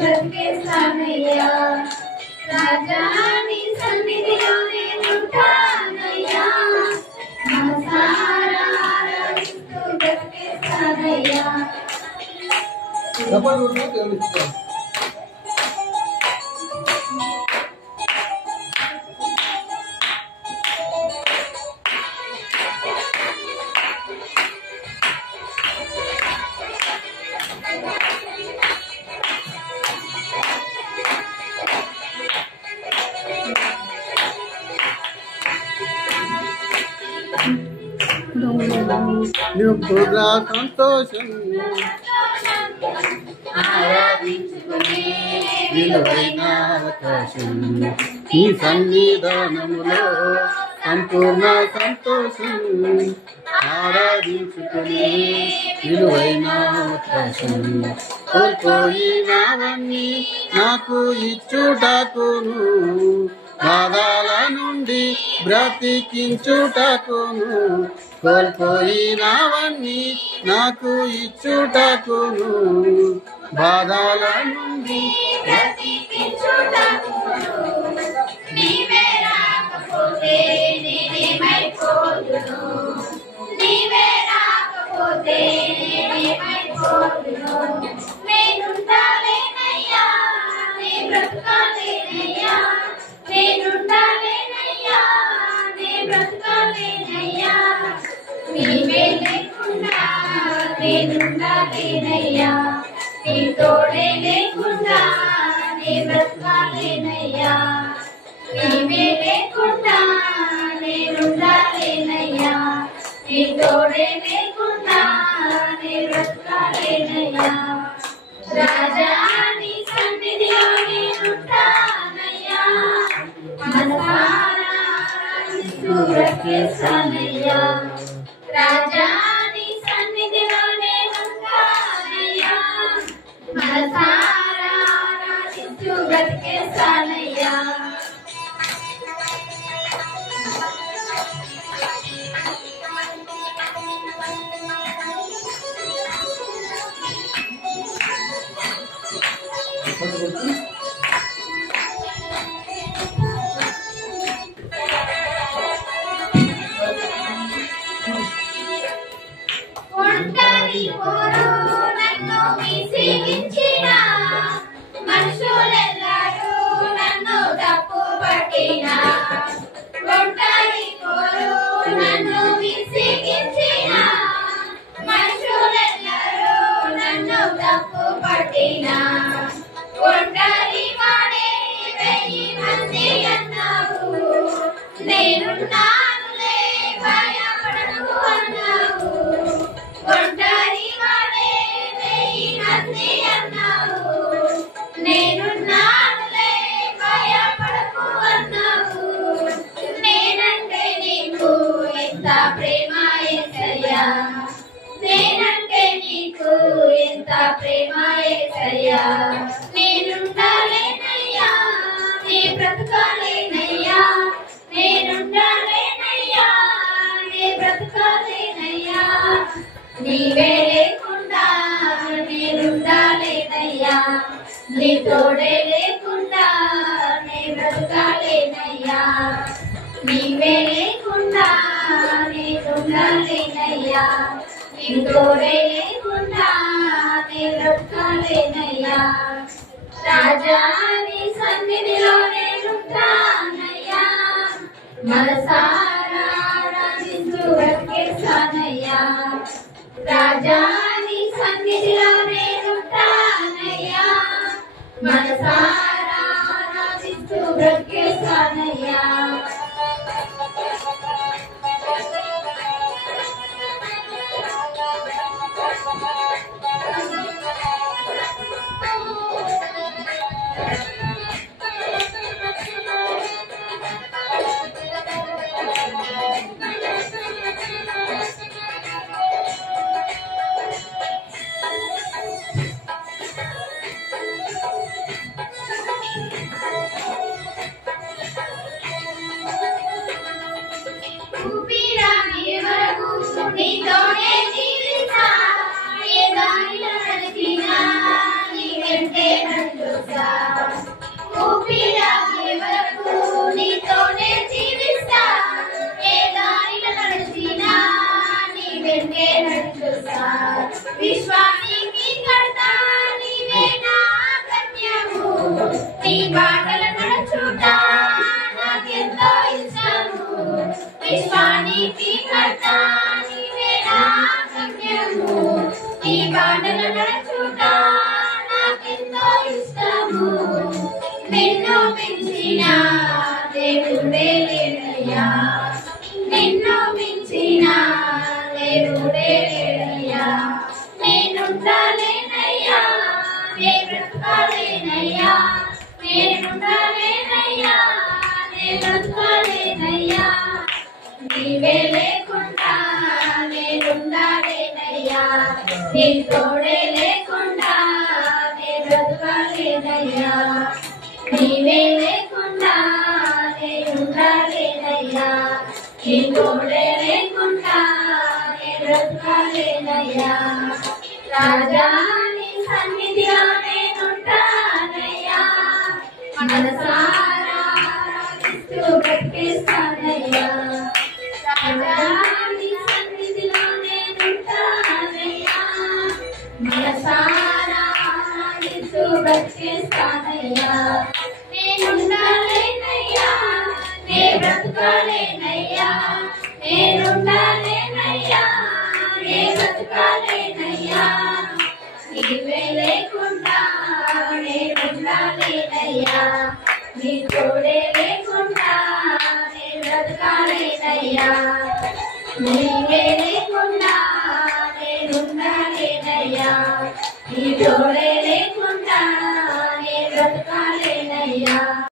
బ్రతికేస్తానయ్యా రాజాని సన్నిధిలో నేనుంటానయ్యా మనసారా ఆరాధిస్తూ బ్రతికేస్తానయ్యా నింపుగా సంతోషం ఆరాధించుకునే విలువైన అవకాశం ఈ సన్నిధానములో సంపూర్ణ సంతోషం ఆరాధించుకునే విలువైన అవకాశం కోల్పోయినవన్నీ నాకు ఇచ్చుటకును బాధల నుండి బ్రతికించుటకును కోల్పోయినవన్నీ నాకు ఇచ్చుటకును బాధల నుండి బ్రతికించుటకును నీవే రాకపోతే నేనేమైపోదును నీవే రాకపోతే నేనేమైపోదును నేనుండాలేనయ్యా నే బ్రతకాలేనయ్యా నేనుండాలేనయ్యా నే బ్రతకాలేనయ్యా నీవే లేకుండా నేనుండాలేనయ్యా నీ తోడే లేకుండా నే బ్రతకాలేనయ్యా నీవే లేకుండా నేనుండాలేనయ్యా నీ తోడే లేకుండా నే బ్రతకాలేనయ్యా రాజా నీ సన్నిధిలో నేనుంటానయ్యా మనసారా ఆరాధిస్తూ బ్రతికేస్తానయ్యా రాజా నీ సన్నిధిలో నేనుంటానయ్యా మనసారా ఆరాధిస్తూ బ్రతికేస్తానయ్యా ఒంటరి పోరు నన్ను విసిగించిన మనుషులెల్లరూ నన్ను తప్పు పట్టిన ఒంటరి పోరు నన్ను విసిగించిన మనుషులెల్లరూ నన్ను తప్పు పట్టిన ఒంటరి వాడే 1000 మంది అన్నావు నేనున్నానులే భయపడను అన్నావు ఒంటరి వాడే 1000 మంది అన్నావు నేనున్నానులే భయపడకు అన్నావు నేనంటే నీకు ఎంత ప్రేమ యేసయ్యా నేనంటే నీకు ఎంత ప్రేమ యేసయ్యా నేనుండాలేనయ్యా నే బ్రతకాలేనయ్యా నేనుండాలేనయ్యా నే బ్రతకాలేనయ్యా నీవే లేకుండా నేనుండాలేనయ్యా నీ తోడే లేకుండా నే బ్రతకాలేనయ్యా నీవే లేకుండా నేనుండాలేనయ్యా నీ తోడే లేకుండా నే బ్రతకాలేనయ్యా రాజా నీ సన్నిధిలో నేనుంటానయ్యా మనసారా ఆరాధిస్తూ బ్రతికేస్తానయ్యా రాజా నీ సన్నిధిలో నేనుంటానయ్యా మనసారా ఆరాధిస్తూ బ్రతికేస్తానయ్యా దేవుడే లేడయ్యా నేనుండాలేనయ్యా నే బ్రతకాలేనయ్యా నేనుండాలేనయ్యా నే బ్రతకాలేనయ్యా నీవే లేకుండా నేనుండాలేనయ్యా నీ తోడే లేకుండా నే బ్రతకాలేనయ్యా నీవే లేకుండా నేనుండాలేనయ్యా నీ తోడే లేకుండా నే బ్రతకాలేనయ్యా రాజా నీ సన్నిధిలో నేనుంటానయ్యా మనసారా ఆరాధిస్తూ బ్రతికేస్తానయ్యా రాజా నీ సన్నిధిలో నేనుంటానయ్యా మనసారా ఆరాధిస్తూ బ్రతికేస్తానయ్యా నేనుండాలేనయ్యా నే బ్రతకాలేనయ్యా నేనుండాలేనయ్యా నే బ్రతకాలేనయ్యా నీవే లేకుండా నేనుండాలేనయ్యా నీ తోడే లేకుండా నే బ్రతకాలేనయ్యా నీవే లేకుండా నేనుండాలేనయ్యా నీ తోడే లేకుండా నే బ్రతకాలేనయ్యా